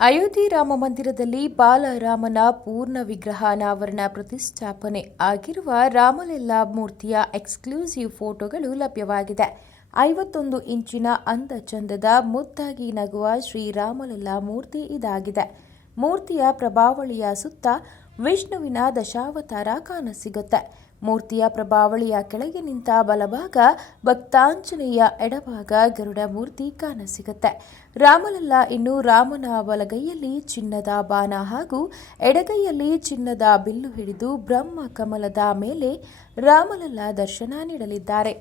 ಅಯೋಧ್ಯೆ ರಾಮ ಮಂದಿರದಲ್ಲಿ ಬಾಲರಾಮನ ಪೂರ್ಣ ವಿಗ್ರಹ ಅನಾವರಣ ಪ್ರತಿಷ್ಠಾಪನೆ ಆಗಿರುವ ರಾಮಲಲ್ಲಾ ಮೂರ್ತಿಯ ಎಕ್ಸ್ಕ್ಲೂಸಿವ್ ಫೋಟೋಗಳು ಲಭ್ಯವಾಗಿದೆ. 51 ಇಂಚಿನ ಅಂದಚಂದದ ಮುದ್ದಾಗಿ ನಗುವ ಶ್ರೀರಾಮಲಲ್ಲಾ ಮೂರ್ತಿ ಇದಾಗಿದೆ. ಮೂರ್ತಿಯ ಪ್ರಭಾವಳಿಯ ಸುತ್ತ ವಿಷ್ಣುವಿನ ದಶಾವತಾರ ಕಾಣಸಿಗುತ್ತೆ. ಮೂರ್ತಿಯ ಪ್ರಭಾವಳಿಯ ಕೆಳಗೆ ನಿಂತ ಬಲಭಾಗ ಭಕ್ತಾಂಜನೇಯ, ಎಡಭಾಗ ಗರುಡ ಮೂರ್ತಿ ಕಾಣಸಿಗುತ್ತೆ. ರಾಮಲಲ್ಲಾ ಇನ್ನು ರಾಮನ ಬಲಗೈಯಲ್ಲಿ ಚಿನ್ನದ ಬಾಣ ಹಾಗೂ ಎಡಗೈಯಲ್ಲಿ ಚಿನ್ನದ ಬಿಲ್ಲು ಹಿಡಿದು ಬ್ರಹ್ಮ ಕಮಲದ ಮೇಲೆ ರಾಮಲಲ್ಲಾ ದರ್ಶನ ನೀಡಲಿದ್ದಾರೆ.